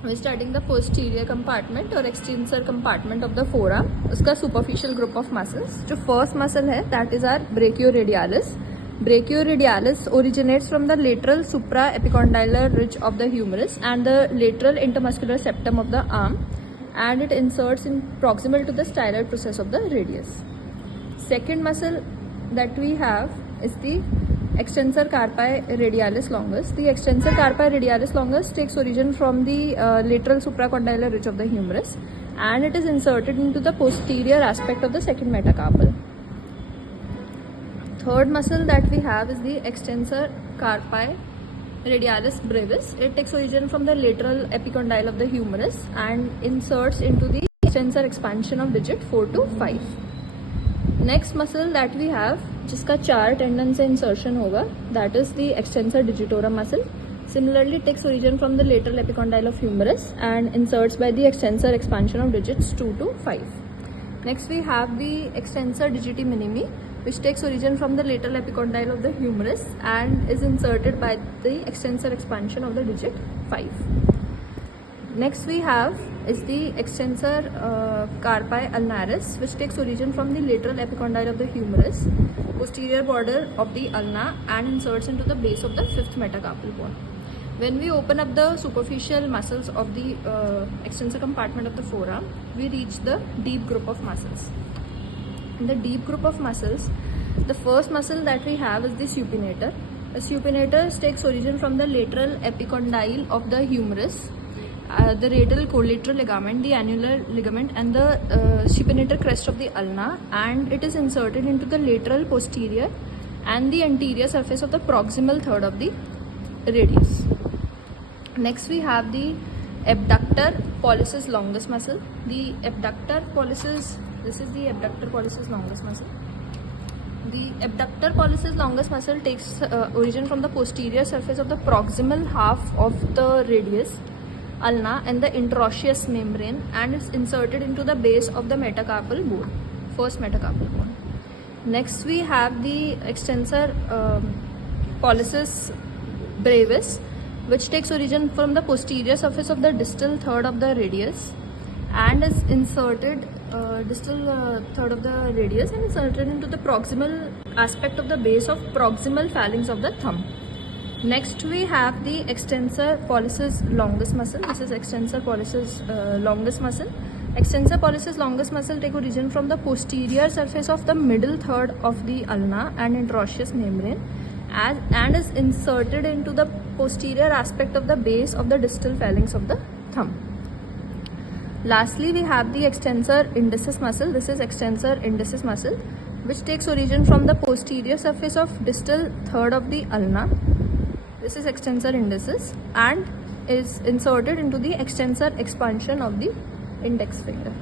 We're starting the posterior compartment or extensor compartment of the forearm. उसका superficial group of muscles. जो first muscle है, that is our brachioradialis. Brachioradialis originates from the lateral supraepicondylar ridge of the humerus and the lateral intermuscular septum of the arm, and it inserts in proximal to the styloid process of the radius. Second muscle that we have is the extensor carpi radialis longus. The extensor carpi radialis longus takes origin from the lateral supracondylar ridge of the humerus, and it is inserted into the posterior aspect of the second metacarpal. Third muscle that we have is the extensor carpi radialis brevis. It takes origin from the lateral epicondyle of the humerus and inserts into the extensor expansion of digit 4 to 5. Next muscle that we have, जिसका 4 tendon से insertion होगा, that is the extensor digitorum muscle. Similarly, takes origin from the lateral epicondyle of humerus and inserts by the extensor expansion of digits 2 to 5. Next we have the extensor digiti minimi, which takes origin from the lateral epicondyle of the humerus and is inserted by the extensor expansion of the digit 5. Next we have is the extensor carpi ulnaris, which takes origin from the lateral epicondyle of the humerus, posterior border of the ulna, and inserts into the base of the fifth metacarpal bone. When we open up the superficial muscles of the extensor compartment of the forearm, we reach the deep group of muscles. In the deep group of muscles, the first muscle that we have is the supinator. The supinator takes origin from the lateral epicondyle of the humerus, the radial collateral ligament, the annular ligament, and the supinator crest of the ulna, and it is inserted into the lateral posterior and the anterior surface of the proximal third of the radius. Next we have the abductor pollicis longus muscle. The abductor pollicis, this is the abductor pollicis longus muscle. The abductor pollicis longus muscle takes origin from the posterior surface of the proximal half of the radius ulna and the interosseous membrane, and is inserted into the base of the metacarpal bone, first metacarpal bone. Next we have the extensor pollicis brevis, which takes origin from the posterior surface of the distal third of the radius and is inserted distal third of the radius and inserted into the proximal aspect of the base of proximal phalanx of the thumb. Next we have the extensor pollicis longus muscle. This is extensor pollicis longus muscle. Extensor pollicis longus muscle take origin from the posterior surface of the middle third of the ulna and interosseous membrane and is inserted into the posterior aspect of the base of the distal phalanx of the thumb. Lastly, we have the extensor indicis muscle. This is extensor indicis muscle, which takes origin from the posterior surface of distal third of the ulna. This is extensor indicis and is inserted into the extensor expansion of the index finger.